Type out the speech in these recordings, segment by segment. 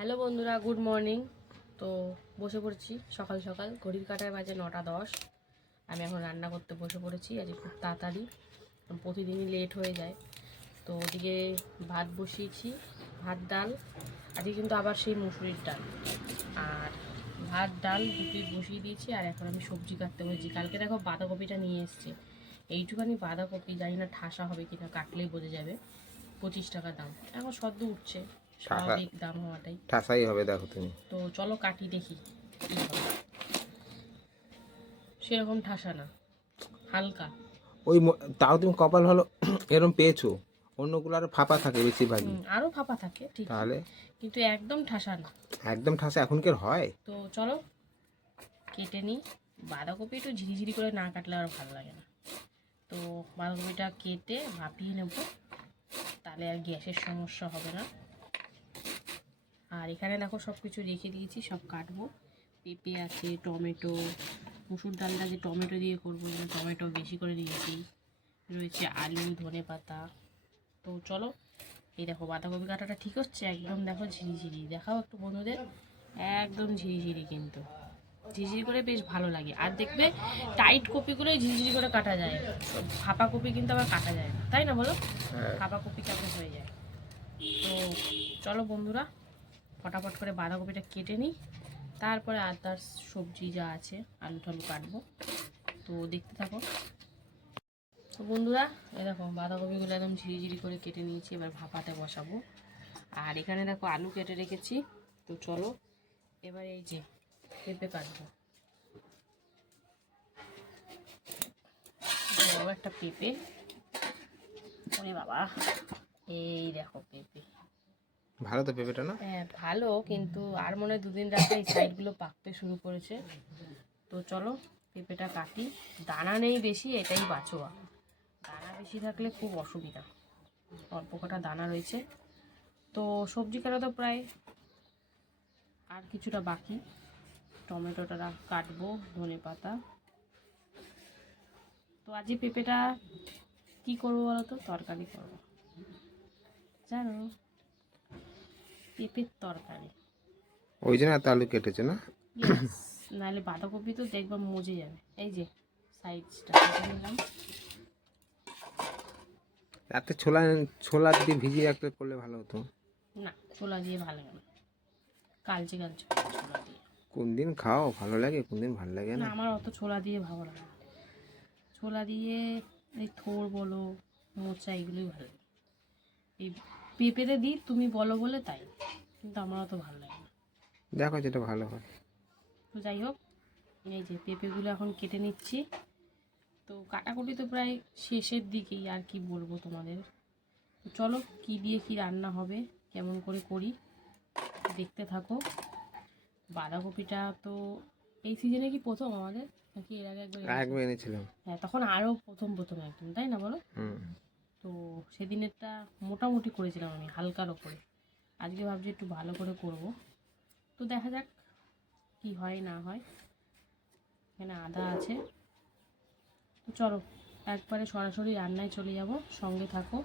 Hello বন্ধুরা, good morning. তো বসে পড়েছি সকাল সকাল, ঘড়ির কাটায় বাজে নটা দশ। আমি এখন রান্না করতে বসে পড়েছি আজকে খুব তাড়াতাড়ি। প্রতিদিনই লেট হয়ে যায়। তো ওদিকে ভাত বসিয়েছি, ভাত ডাল, আজকে কিন্তু আবার সেই মুসুরির ডাল। আর ভাত, ডাল দুটোই বসিয়ে দিয়েছি, আর এখন আমি সবজি কাটতে বসেছি। কালকে দেখো বাঁধাকপিটা নিয়ে এসছে। এইটুখানি বাঁধাকপি, জানি না ঠাসা হবে কিনা, কাটলেই বোঝা যাবে। পঁচিশ টাকা দাম। এখন সদ্য উঠছে। স্বাভাবিক দাম হওয়াটাই। ঠাসাই হবে দেখো তুমি। তো চলো কাটি দেখি সেরকম ঠাসা না হালকা। ওই তাও তুমি কপাল ভালো এরকম পেয়েছ অন্যগুলো আরও ফাঁপা থাকে বেশিরভাগই। হুম, আরও ফাঁপা থাকে ঠিক। তাহলে? কিন্তু একদম ঠাসা না। একদম ঠাসা এখন কি হয়? তো চলো কেটে নিই। বাঁধাকপি একটু ঝিরিঝিরি করে না কাটলে আর ভালো লাগে না। তো বাঁধাকপিটা কেটে ভাপিয়ে নেব তাহলে আর গ্যাসের সমস্যা হবে না। আর এখানে দেখো সব কিছু রেখে দিয়েছি সব কাটবো। পেঁপে আছে টমেটো মুসুর ডালটা যে টমেটো দিয়ে করব টমেটো বেশি করে দিয়েছি রয়েছে আলু ধনে পাতা। তো চলো এই দেখো বাঁধাকপি কাটাটা ঠিক হচ্ছে একদম দেখো ঝিরিঝিরি। দেখাও একটু বন্ধুদের একদম ঝিরিঝিরি কিন্তু। ঝিরিঝিরি করে বেশ ভালো লাগে। আর দেখবে টাইট কপিগুলোই ঝিরিঝিরি করে কাটা যায়। ফাঁপা কপি কিন্তু আবার কাটা যায় না তাই না বলো? হ্যাঁ। ফাঁপা কপি কেমন হয়ে যায়। তো চলো বন্ধুরা ফটাফট করে বাঁধাকপিটা কেটে নিই। তারপরে আদার্স সবজি যা আছে, আলু টালু কাটবো। তো দেখতে থাকো। তো বন্ধুরা, এই দেখো, বাঁধাকপিগুলো একদম ঝিরিঝিরি করে কেটে নিয়েছি, এবার ভাপাতে বসাবো। আর এখানে দেখো, আলু কেটে রেখেছি। তো চলো, এবার এই যে পেঁপে কাটবো। একটা পেঁপে। ওরে বাবা, এই দেখো পেঁপে। ভালো তো পেঁপেটা না? হ্যাঁ ভালো, কিন্তু আর মনে হয় দুদিন রাখলে এই সাইডগুলো পাকতে শুরু করেছে। তো চলো, পেঁপেটা কাটি। দানা নেই বেশি, এটাই বাঁচোয়া। দানা বেশি থাকলে খুব অসুবিধা। অল্প কটা দানা রয়েছে। তো সবজি কাটা তো প্রায় আর কিছুটা বাকি। টমেটোটা কাটবো, ধনে পাতা। তো আজকে পেঁপেটা কি করব বলো তো? তরকারি করব। জানো পেঁপের তরকারি। ওই জন্য এত আলু কেটেছে না? নাহলে বাঁধাকপি তো দেখবা মজে যাবে। এই যে সাইজটা নিলাম। রাতে ছোলা ছোলা দিয়ে ভিজিয়ে রাখতে করলে ভালো হতো। না ছোলা দিয়ে ভালো লাগে কালচে কালচে ছোলা দিয়ে। কোন দিন খাও ভালো লাগে কোন দিন ভালো লাগে না। আমার অত ছোলা দিয়ে ভালো লাগে ছোলা দিয়ে এই থোর বলো মোচা এগুলোই ভালো লাগে। এই পেঁপেতে দিই তুমি বলো বলে তাই। কিন্তু আমার অত ভালো লাগে না। দেখো যেটা ভালো হয়। তো যাই হোক এই যে পেঁপেগুলো এখন কেটে নিচ্ছি। তো কাটাকুটি তো প্রায় শেষের দিকেই আর কি বলব তোমাদের? তো চলো কি দিয়ে কি রান্না হবে কেমন করে করি দেখতে থাকো। বাঁধাকপিটা তো এই সিজনে কি প্রথম আমাদের? নাকি এর আগে একবার এনেছিলাম? হ্যাঁ তখন আরও প্রথম প্রথম একদম তাই না বলো? হুম। তো সেদিনেরটা মোটামুটি করেছিলাম আমি, হালকার ওপরে। আজকে ভাবছি একটু ভালো করে করব। তো দেখা যাক কি হয়, না হয়। এখানে আদা আছে। তো চলো, একবারে সরাসরি রান্নায় চলে যাব, সঙ্গে থাকো।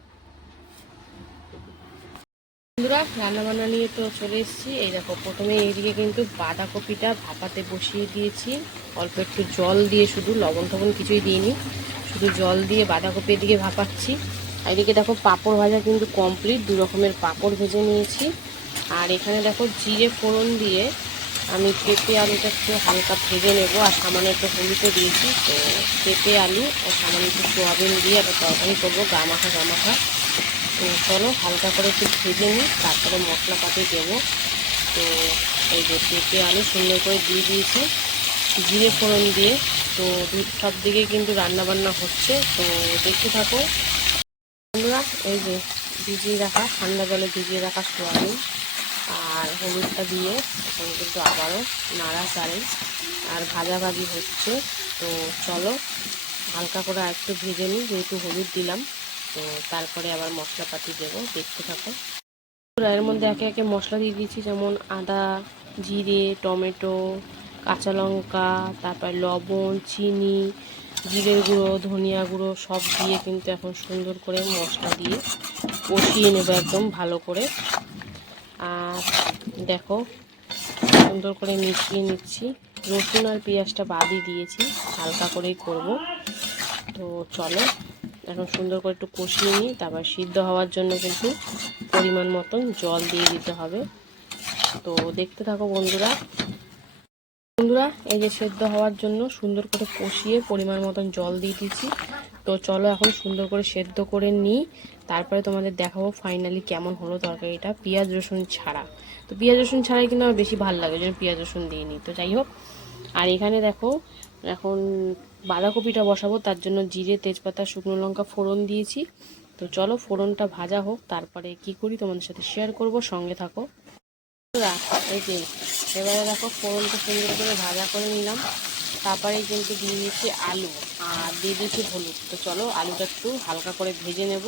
বন্ধুরা রান্না বান্না নিয়ে তো চলে এসেছি। এই দেখো, প্রথমে এইদিকে কিন্তু বাঁধাকপিটা ভাপাতে বসিয়ে দিয়েছি। অল্প একটু জল দিয়ে শুধু লবণ টবণ কিছুই দিইনি। শুধু জল দিয়ে বাঁধাকপি এদিকে ভাপাচ্ছি। এদিকে দেখো পাঁপড় ভাজা কিন্তু কমপ্লিট দু রকমের পাঁপড় ভেজে নিয়েছি। আর এখানে দেখো জিরে ফোড়ন দিয়ে আমি পেঁপে আলুটা একটু হালকা ভেজে নেব, আর সামান্য একটু হলুদও দিয়েছি। তো পেঁপে আলু আর সামান্য একটু সোয়াবিন দিয়ে একটা তরকারি করব গা মাখা গা মাখা তো চলো হালকা করে একটু ভেজে নিই, তারপরে মশলা মশলাপাতি দেবো। তো এই যে পেঁপে আলু সুন্দর করে দিয়ে দিয়েছি, জিরে ফোড়ন দিয়ে। তো সব দিকে কিন্তু রান্না বান্না হচ্ছে, তো দেখতে থাকো। বন্ধুরা, এই যে ভিজিয়ে রাখা, ঠান্ডা জলে ভিজিয়ে রাখা সোয়াবিন আর হলুদটা দিয়ে এখন কিন্তু আবারও নাড়া চাড়ে আর ভাজাভাজি হচ্ছে, তো চলো হালকা করে একটু ভেজে নিই, যেহেতু হলুদ দিলাম, তো তারপরে আবার মশলাপাতি দেবো, দেখতে থাকো। এর মধ্যে একে একে মশলা দিয়ে দিয়েছি, যেমন আদা, জিরে, টমেটো, কাঁচা লঙ্কা, তারপর লবণ, চিনি জিরের গুঁড়ো, ধনিয়া গুঁড়ো সব দিয়ে কিন্তু এখন সুন্দর করে মশলা দিয়ে কষিয়ে নেব একদম ভালো করে। আর দেখো, সুন্দর করে মিশিয়ে নিচ্ছি। রসুন আর পেঁয়াজটা বাদই দিয়েছি, হালকা করেই করব। তো চলো, এখন সুন্দর করে একটু কষিয়ে নিই, তারপর সিদ্ধ হওয়ার জন্য কিন্তু পরিমাণ মতন জল দিয়ে দিতে হবে। তো দেখতে থাকো বন্ধুরা বন্ধুরা, এই যে সেদ্ধ হওয়ার জন্য সুন্দর করে কষিয়ে পরিমাণ মতন জল দিয়ে দিচ্ছি তো চলো এখন সুন্দর করে সেদ্ধ করে নিই। তারপরে তোমাদের দেখাবো ফাইনালি কেমন হলো তরকারিটা, পেঁয়াজ রসুন ছাড়া। তো পেঁয়াজ রসুন ছাড়াই কিন্তু আমার বেশি ভালো লাগে, ওই জন্য পেঁয়াজ রসুন দিয়ে নিই। তো যাই হোক, আর এখানে দেখো, এখন বাঁধাকপিটা বসাবো, তার জন্য জিরে, তেজপাতা, শুকনো লঙ্কা ফোড়ন দিয়েছি। তো চলো ফোড়নটা ভাজা হোক, তারপরে কি করি তোমাদের সাথে শেয়ার করব, সঙ্গে থাকো। এই যে এবারে দেখো ফোড়নটা সুন্দর করে ভাজা করে নিলাম। তারপরে কিন্তু দিয়ে দিচ্ছি আলু আর দিয়ে দিচ্ছি হলুদ। তো চলো আলুটা একটু হালকা করে ভেজে নেব।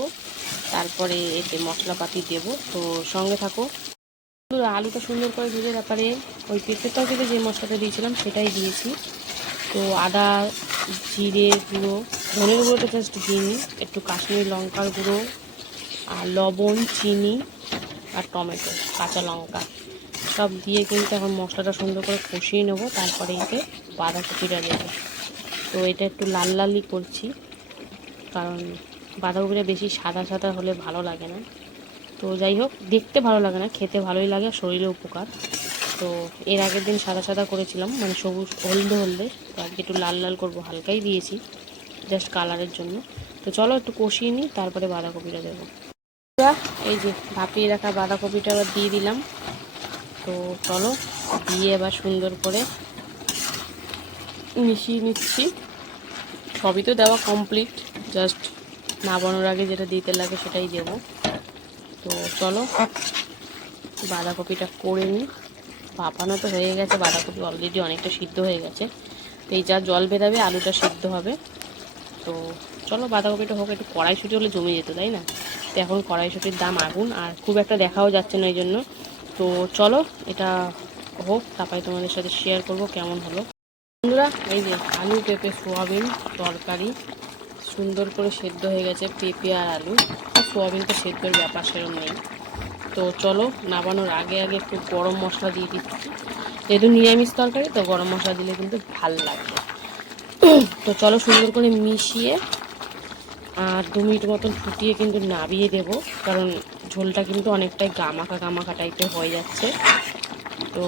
তারপরে এতে মশলাপাতি দেব। তো সঙ্গে থাকো। আলুটা সুন্দর করে ভেজে তারপরে ওই পেঁপের তরকারিতে যে মশলাটা দিয়েছিলাম সেটাই দিয়েছি। তো আদা, জিরে গুঁড়ো, ধনের গুঁড়োটা জাস্ট দিইনি একটু কাশ্মীরি লঙ্কার গুঁড়ো আর লবণ, চিনি আর টমেটো, কাঁচা লঙ্কা। সব দিয়ে কিন্তু এখন মশলাটা সুন্দর করে কষিয়ে নেব, তারপরে এতে বাঁধাকপিটা দেবো। তো এটা একটু লাল লালই করছি, কারণ বাঁধাকপিটা বেশি সাদা সাদা হলে ভালো লাগে না। তো যাই হোক, দেখতে ভালো লাগে না, খেতে ভালোই লাগে শরীরে উপকার। তো এর আগের দিন সাদা সাদা করেছিলাম মানে সবুজ, হলদে হলদে, তো আজকে একটু লাল লাল করব, হালকাই দিয়েছি, জাস্ট কালারের জন্য। তো চলো একটু কষিয়ে নিই, তারপরে বাঁধাকপিটা দেবো। এই যে ভাপিয়ে রাখা বাঁধাকপিটা আবার দিয়ে দিলাম। তো চলো, দিয়ে এবার সুন্দর করে মিশিয়ে নিচ্ছি। সবই তো দেওয়া কমপ্লিট জাস্ট নামানোর আগে যেটা দিতে লাগে সেটাই দেবো। তো চলো, বাঁধাকপিটা করে নিই। ভাপানো তো হয়ে গেছে, বাঁধাকপি অলরেডি অনেকটা সিদ্ধ হয়ে গেছে। তো এই যা জল বেরাবে আলুটা সিদ্ধ হবে। তো চলো, বাঁধাকপিটা হোক, একটু কড়াইশুটি হলে জমে যেত, তাই না? তো এখন কড়াইশুটির দাম আগুন, আর খুব একটা দেখাও যাচ্ছে না এই জন্য। তো চলো, এটা হোক, তারপরে তোমাদের সাথে শেয়ার করব কেমন হলো। বন্ধুরা, এই যে আলু পেঁপে সোয়াবিন তরকারি, সুন্দর করে সেদ্ধ হয়ে গেছে পেঁপে আর আলু। সোয়াবিন তো সেদ্ধর ব্যাপার সেরকম নেই। তো চলো নামানোর আগে আগে একটু গরম মশলা দিয়ে দিচ্ছি। যেহেতু নিরামিষ তরকারি, তো গরম মশলা দিলে কিন্তু ভালো লাগবে তো চলো সুন্দর করে মিশিয়ে, আর দু মিনিট মতন ফুটিয়ে কিন্তু নাবিয়ে দেবো। কারণ ঝোলটা কিন্তু অনেকটাই গামাখা গামাখা টাইপের হয়ে যাচ্ছে। তো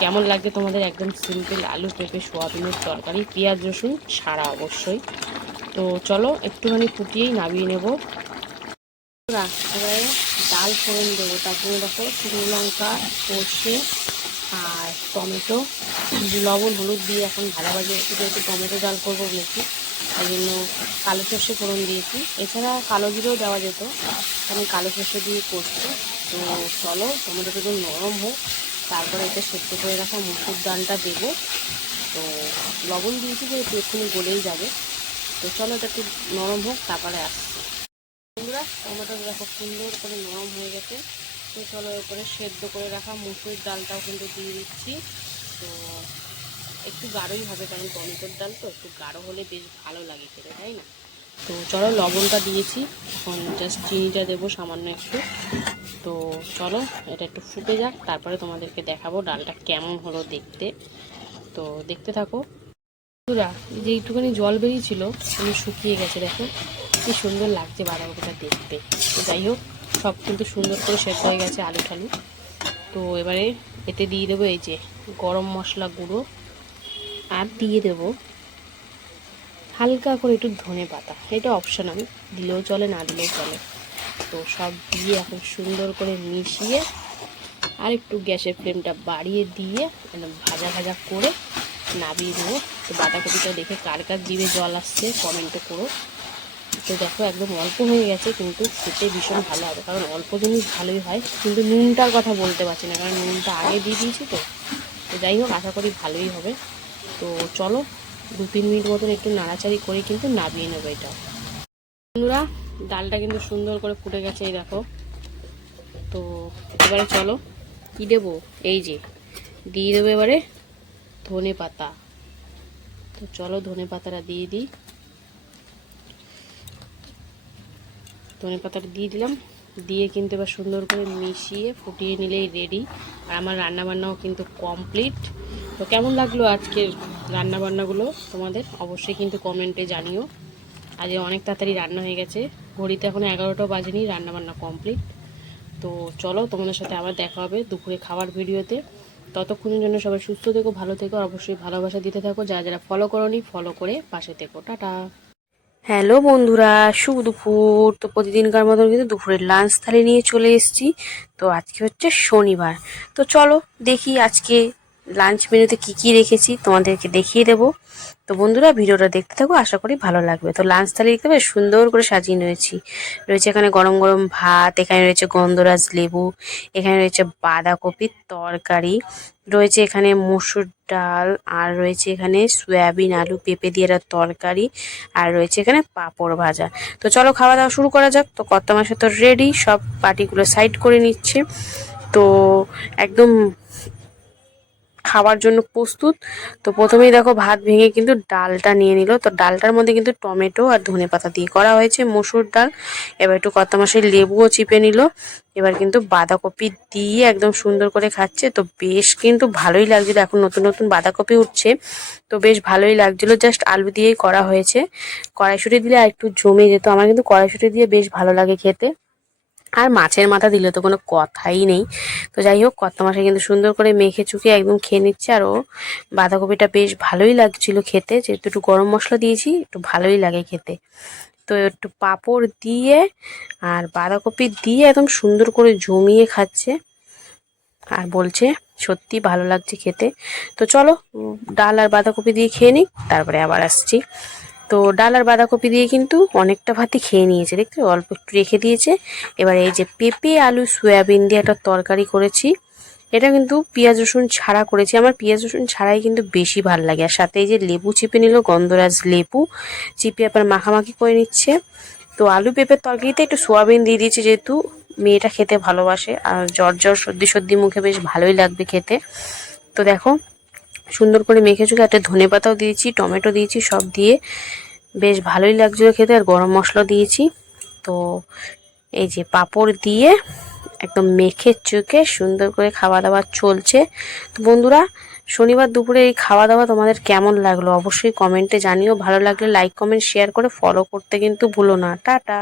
কেমন লাগছে তোমাদের একদম সিম্পল আলু পেঁপে সোয়াবিনের তরকারি? পেঁয়াজ, রসুন সারা অবশ্যই। তো চলো একটুখানি ফুটিয়েই নামিয়ে নেব। এবারে ডাল ফোড়ন দেবো, তার জন্য দেখো শুকনো লঙ্কা, সর্ষে আর টমেটো। লবণ, হলুদ দিয়ে এখন ভাজি একটু একটু টমেটো ডাল করব বলেছি তাই জন্য কালো সর্ষে ফোড়ন দিয়েছি। এছাড়া কালো জিরেও দেওয়া যেত। আমি কালো সর্ষে দিয়ে করছি। তো চলো টমেটোটা একটু নরম হোক, তারপরে এটা সেদ্ধ করে রাখা মুসুর ডালটা দেবো। তো লবণ দিয়েছি যে একটু এক্ষুনি গলেই যাবে। তো চলো, এটা একটু নরম হোক, তারপরে আসছি। বন্ধুরা, টমেটো দেখো সুন্দর করে নরম হয়ে গেছে। তো চলো, এরপরে সেদ্ধ করে রাখা মুসুর ডালটাও কিন্তু দিয়ে দিচ্ছি। তো একটু গাঢ়ই হবে, কারণ টমেটোর ডাল তো একটু গাঢ় হলে বেশ ভালো লাগে খেতে, তাই না? তো চলো লবণটা দিয়েছি, এখন জাস্ট চিনিটা দেবো সামান্য একটু। তো চলো, এটা একটু ফুটে যাক, তারপরে তোমাদেরকে দেখাবো ডালটা কেমন হলো দেখতে। তো দেখতে থাকো। বন্ধুরা যে একটুখানি জল বেরিয়েছিল আমি শুকিয়ে গেছে, দেখো। কি সুন্দর লাগছে বাঁধাকপিটা দেখতে। তো যাই হোক, সব কিন্তু সুন্দর করে সেদ্ধ হয়ে গেছে আলু ঠালু তো এবারে এতে দিয়ে দেবো এই যে গরম মশলা গুঁড়ো। আর দিয়ে দেবো হালকা করে একটু ধনে পাতা। এটা অপশনাল দিলেও চলে, না দিলেও চলে। তো সব দিয়ে এখন সুন্দর করে মিশিয়ে আর একটু গ্যাসের ফ্লেমটা বাড়িয়ে দিয়ে ভাজা ভাজা করে নাবিয়ে দেবো তো বাঁধাকপিটা দেখে কার কার জিভে জল আসছে কমেন্টও করো। তো দেখো একদম অল্প হয়ে গেছে, কিন্তু খেতে ভীষণ ভালো হবে, কারণ অল্প জিনিস ভালোই হয়, কিন্তু নুনটার কথা বলতে পারছি না, কারণ নুনটা আগে দিয়ে দিয়েছি তো। তো যাই হোক, আশা করি ভালোই হবে। তো চলো দু তিন মিনিট মতন একটু নাড়াচাড়ি করে কিন্তু নাবিয়ে নেব এটা। বন্ধুরা, ডালটা কিন্তু সুন্দর করে ফুটে গেছে এই দেখো। তো এবারে চলো, কী দেবো? এই যে, দিয়ে দেবো এবারে ধনে পাতা। তো চলো ধনে পাতাটা দিয়ে দিই। ধনে পাতাটা দিয়ে দিলাম। দিয়ে কিন্তু এবার সুন্দর করে মিশিয়ে ফুটিয়ে নিলেই রেডি আর আমার রান্নাবান্নাও কিন্তু কমপ্লিট তো কেমন লাগল আজকের রান্নাবান্নাগুলো তোমাদের? অবশ্যই কিন্তু কমেন্টে জানিও। আজকে অনেক তাড়াতাড়ি রান্না হয়ে গেছে। ঘড়িতে এখন এগারোটাও বাজেনি, রান্নাবান্না কমপ্লিট তো চলো, তোমাদের সাথে আবার দেখা হবে দুপুরে খাবার ভিডিওতে। ততক্ষণের জন্য সবাই সুস্থ থেকো, ভালো থেকো অবশ্যই ভালোবাসা দিতে থাকো। যারা যারা ফলো করনি ফলো করে পাশে থেকো। টাটা। হ্যালো বন্ধুরা, শুভ দুপুর। তো প্রতিদিনকার মতন কিন্তু দুপুরের লাঞ্চ থালি নিয়ে চলে এসেছি। তো আজকে হচ্ছে শনিবার। তো চলো দেখি আজকে লাঞ্চ মেনুতে কি কি রেখেছি তোমাদেরকে দেখিয়ে দেবো। তো বন্ধুরা, ভিডিওটা দেখতে থাকো, আশা করি ভালো লাগবে। তো লাঞ্চ থালি দেখতে বেশ সুন্দর করে সাজিয়ে নিয়েছি রয়েছে এখানে গরম গরম ভাত, এখানে রয়েছে গন্ধরাজ লেবু, এখানে রয়েছে বাঁধাকপির তরকারি, রয়েছে এখানে মসুর ডাল, আর রয়েছে এখানে সয়াবিন আলু পেঁপে দিয়ে একটা তরকারি, আর রয়েছে এখানে পাঁপড় ভাজা। তো চলো খাওয়া দাওয়া শুরু করা যাক। তো কত মাসে তো রেডি সব পাটিগুলো সাইড করে নিচ্ছে। তো একদম খাওয়ার জন্য প্রস্তুত। তো প্রথমেই দেখো ভাত ভেঙে কিন্তু ডালটা নিয়ে নিল। তো ডালটার মধ্যে কিন্তু টমেটো আর ধনে পাতা দিয়ে করা হয়েছে মসুর ডাল। এবার একটু কত মাসের লেবুও চিপে নিল। এবার কিন্তু বাঁধাকপি দিয়ে একদম সুন্দর করে খাচ্ছে। তো বেশ কিন্তু ভালোই লাগছিল। এখন নতুন নতুন বাঁধাকপি উঠছে। তো বেশ ভালোই লাগছিল। জাস্ট আলু দিয়েই করা হয়েছে। কড়াইশুটি দিলে আর একটু জমে যেত। আমার কিন্তু কড়াইশুটি দিয়ে বেশ ভালো লাগে খেতে। আর মাছের মাথা দিলে তো কোনো কথাই নেই। তো যাই হোক কত মাসে কিন্তু সুন্দর করে মেখে চুকে একদম খেয়ে নিচ্ছে, আর ও বাঁধাকপিটা বেশ ভালোই লাগছিল খেতে। যেহেতু একটু গরম মশলা দিয়েছি, একটু ভালোই লাগে খেতে। তো একটু পাঁপড় দিয়ে আর বাঁধাকপি দিয়ে একদম সুন্দর করে জমিয়ে খাচ্ছে। আর বলছে, সত্যি ভালো লাগছে খেতে। তো চলো ডাল আর বাঁধাকপি দিয়ে খেয়ে নিই, তারপরে আবার আসছি। তো ডাল আর বাঁধাকপি দিয়ে কিন্তু অনেকটা ভাতই খেয়ে নিয়েছে দেখতে অল্প একটু রেখে দিয়েছে। এবার এই যে পেঁপে, আলু, সয়াবিন দিয়ে একটা তরকারি করেছি। এটা কিন্তু পেঁয়াজ, রসুন ছাড়া করেছি। আমার পেঁয়াজ, রসুন ছাড়াই কিন্তু বেশি ভালো লাগে। আর সাথে এই যে লেবু চিপে নিল, গন্ধরাজ লেবু, চিপে আবার মাখামাখি করে নিচ্ছে। তো আলু, পেঁপের তরকারিতে একটু সোয়াবিন দিয়ে দিয়েছি যেহেতু মেয়েটা খেতে ভালোবাসে। আর জ্বর জ্বর, সর্দি সর্দি মুখে বেশ ভালোই লাগবে খেতে। তো দেখো সুন্দর করে মেখে চুকে একটা ধনে পাতাও দিয়েছি, টমেটো দিয়েছি, সব দিয়ে বেশ ভালোই লাগছিল খেতে। আর গরম মশলা দিয়েছি। তো এই যে পাঁপড় দিয়ে একদম মেখে চুকে সুন্দর করে খাওয়া দাওয়া চলছে। তো বন্ধুরা, শনিবার দুপুরে এই খাওয়া দাওয়া তোমাদের কেমন লাগল অবশ্যই কমেন্টে জানিও। ভালো লাগলে লাইক কমেন্ট শেয়ার করে ফলো করতে কিন্তু ভুলো না। টাটা!